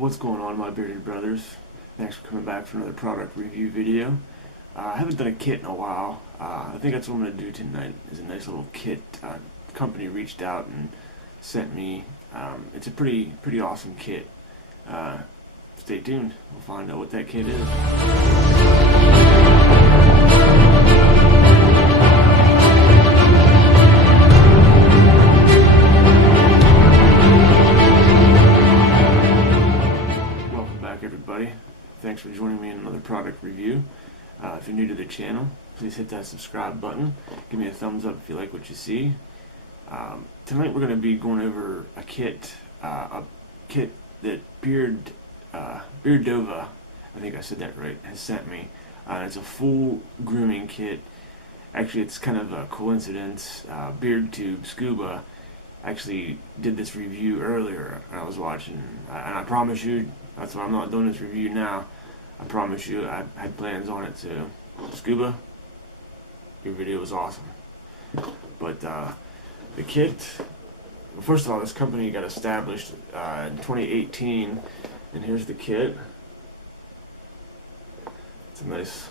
What's going on, my bearded brothers? Thanks for coming back for another product review video. I haven't done a kit in a while. I think that's what I'm going to do tonight, is a nice little kit. The company reached out and sent me. It's a pretty awesome kit. Stay tuned. We'll find out what that kit is. Everybody, thanks for joining me in another product review. If you're new to the channel, please hit that subscribe button. Give me a thumbs up if you like what you see. Tonight we're going to be going over a kit that BEARDOVA, I think I said that right, has sent me. It's a full grooming kit. Actually, it's kind of a coincidence. BeardTube Scuba actually did this review earlier I was watching, and I promise you, that's why I'm not doing this review now. I promise you, I had plans on it too. Scuba, your video was awesome. But the kit, well, first of all, this company got established in 2018, and here's the kit. It's a nice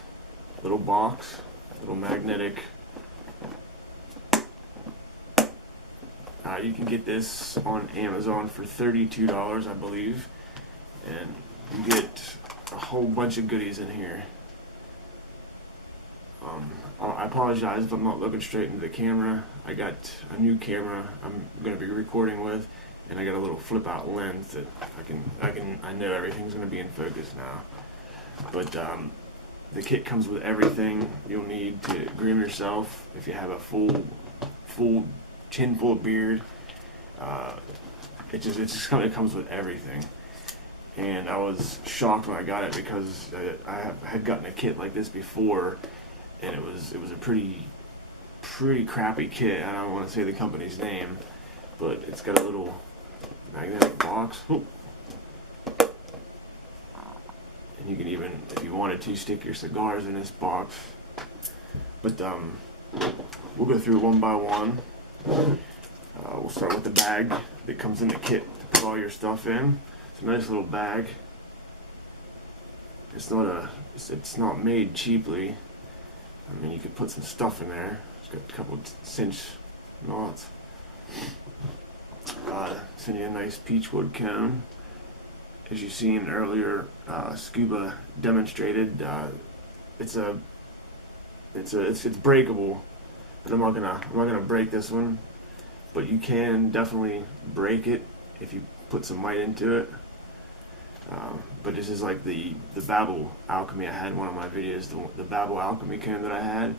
little box, little magnetic. You can get this on Amazon for $32, I believe. And you get a whole bunch of goodies in here. I apologize if I'm not looking straight into the camera. I got a new camera I'm going to be recording with, and I got a little flip out lens that I know everything's going to be in focus now. But the kit comes with everything you'll need to groom yourself. If you have a full chin full of beard, it comes with everything. And I was shocked when I got it because I had gotten a kit like this before, and it was a pretty crappy kit. I don't want to say the company's name, but it's got a little magnetic box. Ooh. And you can even, if you wanted to, stick your cigars in this box. But we'll go through one by one. We'll start with the bag that comes in the kit to put all your stuff in. It's a nice little bag. It's not made cheaply. I mean, you could put some stuff in there. It's got a couple of cinch knots. Send you a nice peachwood cone. As you seen earlier, Scuba demonstrated. It's breakable, but I'm not gonna break this one. But you can definitely break it if you put some might into it. But this is like the Babel Alchemy. I had one of my videos, the Babel Alchemy cone that I had.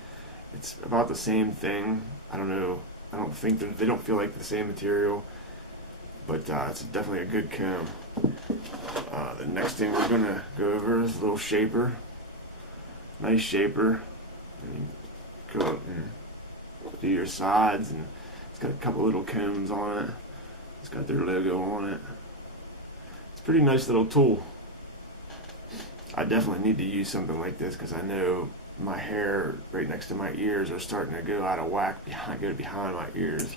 It's about the same thing. I don't know. I don't think they don't feel like the same material, but it's definitely a good cone. The next thing we're gonna go over is a little shaper. Nice shaper. And you go up and do your sides, and it's got a couple little cones on it. It's got their logo on it. It's a pretty nice little tool. I definitely need to use something like this because I know my hair right next to my ears are starting to go out of whack behind my ears.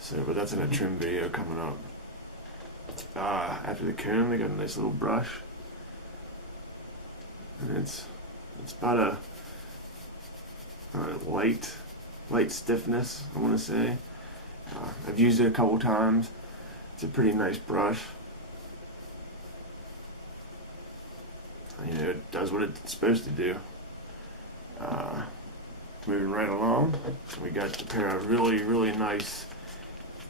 So, but that's in a trim video coming up. After the comb, they got a nice little brush, and it's about a light stiffness, I want to say. I've used it a couple times. It's a pretty nice brush. You know, it does what it's supposed to do. Moving right along, we got a pair of really nice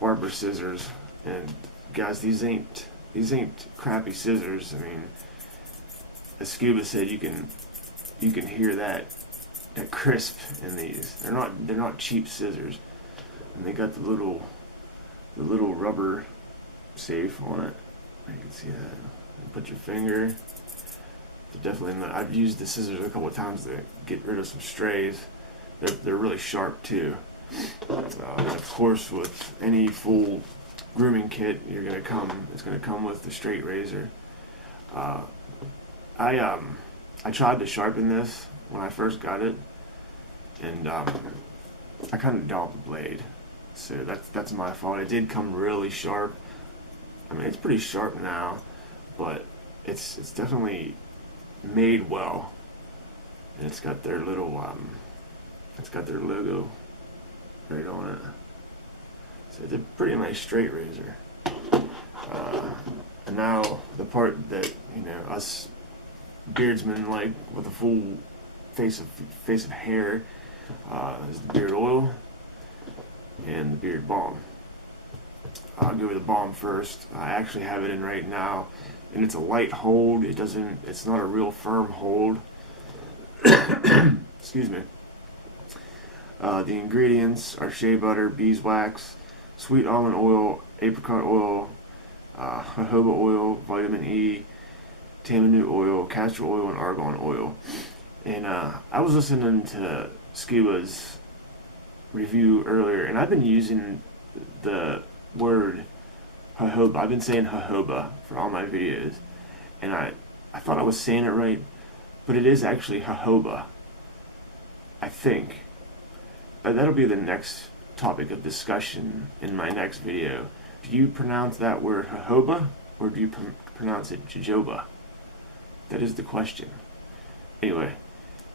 Barber Scissors, and guys, these ain't crappy scissors. I mean, as Scuba said, you can hear that crisp in these. They're not cheap scissors, and they got the little rubber safe on it. You can see that. And put your finger. They're definitely not. I've used the scissors a couple of times to get rid of some strays. They're really sharp too. And of course, with any full grooming kit, it's gonna come with the straight razor. I tried to sharpen this when I first got it, and I kind of dulled the blade, so that's my fault. It did come really sharp. I mean, it's pretty sharp now, but it's definitely made well, and it's got their little it's got their logo right on it. So it's a pretty nice straight razor. And now the part that, you know, us beardsmen like with a full face of hair is the beard oil and the beard balm. I'll go with the balm first. I actually have it in right now, and it's a light hold. It's not a real firm hold. Excuse me. The ingredients are shea butter, beeswax, sweet almond oil, apricot oil, jojoba oil, vitamin E, tamanu oil, castor oil, and argan oil. And I was listening to Scuba's review earlier, and I've been using the word jojoba. I've been saying jojoba for all my videos, and I thought I was saying it right, but it is actually jojoba, I think. But that'll be the next topic of discussion in my next video. Do you pronounce that word jojoba, or do you pronounce it jojoba? That is the question. Anyway,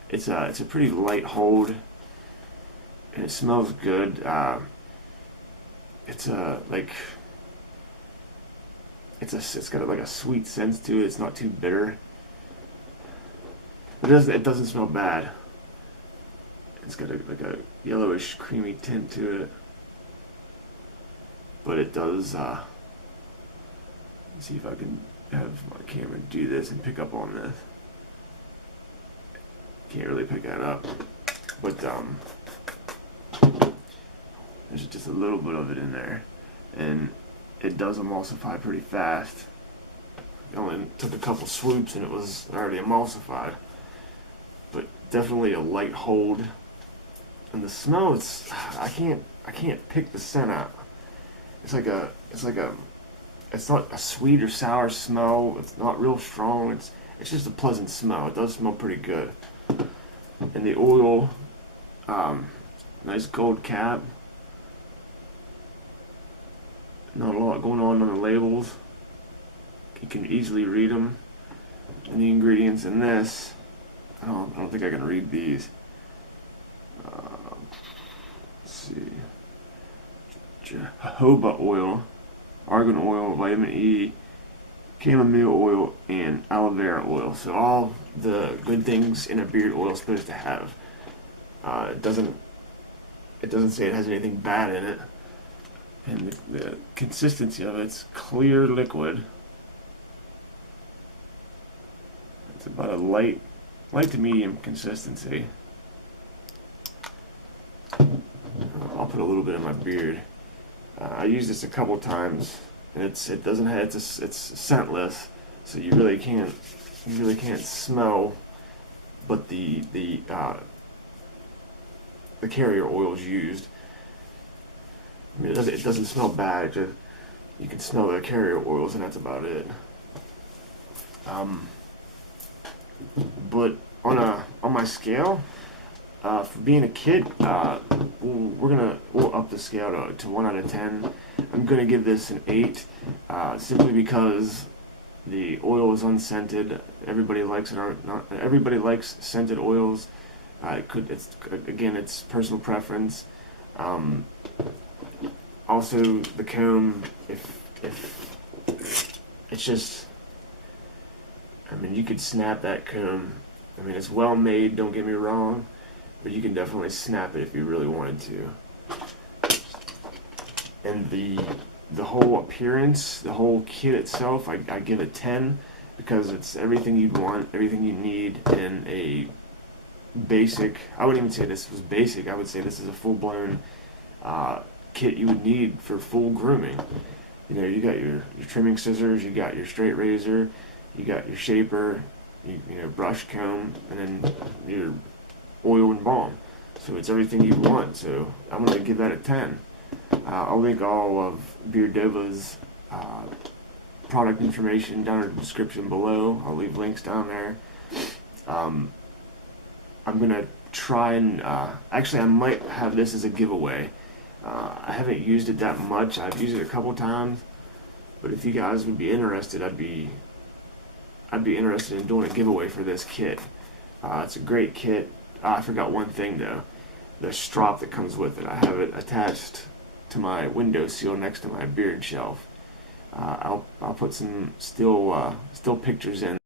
it's a pretty light hold, and it smells good. It's got like a sweet sense to it. It's not too bitter. It doesn't smell bad. It's got like a yellowish, creamy tint to it. But it does. Let's see if I can have my camera do this and pick up on this. Can't really pick that up, but there's just a little bit of it in there, and it does emulsify pretty fast. It only took a couple swoops and it was already emulsified. But definitely a light hold, and the smell, I can't pick the scent out. It's not a sweet or sour smell. It's not real strong. It's just a pleasant smell. It does smell pretty good. And the oil, nice gold cap. Not a lot going on the labels. You can easily read them. And the ingredients in this, I don't think I can read these. Let's see. Jojoba oil, argan oil, vitamin E, chamomile oil, and aloe vera oil. So all the good things in a beard oil is supposed to have. It doesn't say it has anything bad in it. And the consistency of it's clear liquid. It's about a light to medium consistency. I'll put a little bit in my beard. I used this a couple times, and it's scentless, so you really can't smell, but the carrier oils used. I mean, it doesn't smell bad. You can smell the carrier oils, and that's about it. But on my scale, for being a kid, we'll up the scale to 1 out of 10. I'm gonna give this an 8, simply because the oil is unscented. Everybody likes it, or not everybody likes scented oils. It's personal preference. Also, the comb, if it's just, I mean, you could snap that comb. I mean, it's well made, don't get me wrong, but you can definitely snap it if you really wanted to. And the whole appearance, the whole kit itself, I give it 10, because it's everything you'd want, everything you need in a basic. I wouldn't even say this was basic. I would say this is a full-blown kit you would need for full grooming. You know, you got your trimming scissors, you got your straight razor, you got your shaper, you know, brush, comb, and then your oil and balm. So it's everything you want. So I'm gonna give that a 10. I'll link all of BEARDOVA's product information down in the description below. I'll leave links down there. I'm gonna try and actually I might have this as a giveaway. I haven't used it that much. I've used it a couple times, but if you guys would be interested, I'd be I'd be interested in doing a giveaway for this kit. It's a great kit. I forgot one thing though, the strop that comes with it. I have it attached to my windowsill next to my beard shelf. I'll put some still pictures in.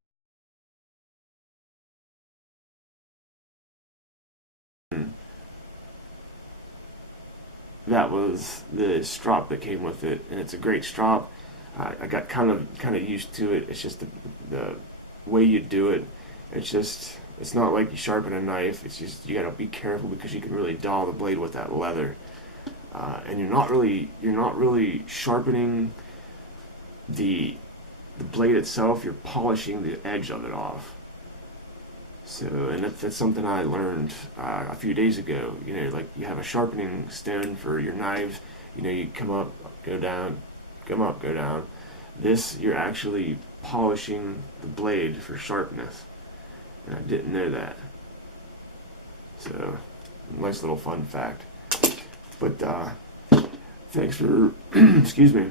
That was the strop that came with it, and it's a great strop. I got kind of used to it. It's just the way you do it. It's not like you sharpen a knife. It's just you gotta be careful because you can really dull the blade with that leather, and you're not really sharpening the blade itself. You're polishing the edge of it off. So, and that's something I learned a few days ago. You know, like you have a sharpening stone for your knives. You know, you come up, go down, come up, go down. This, you're actually polishing the blade for sharpness. And I didn't know that. So, nice little fun fact. But thanks for, excuse me,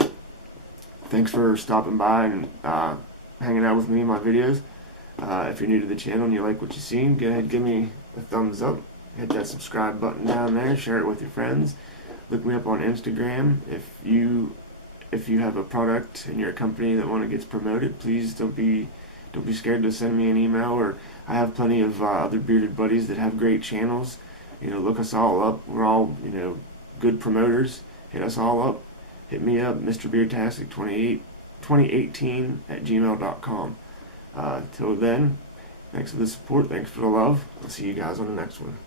thanks for stopping by and hanging out with me in my videos. If you're new to the channel and you like what you've seen, go ahead and give me a thumbs up. Hit that subscribe button down there. Share it with your friends. Look me up on Instagram. If you have a product in your company that want to get promoted, please don't be scared to send me an email. Or I have plenty of other bearded buddies that have great channels. You know, look us all up. We're all, you know, good promoters. Hit us all up. Hit me up, Mr.Beard-Tastic 2018 at gmail.com. Till then, thanks for the support, thanks for the love. I'll see you guys on the next one.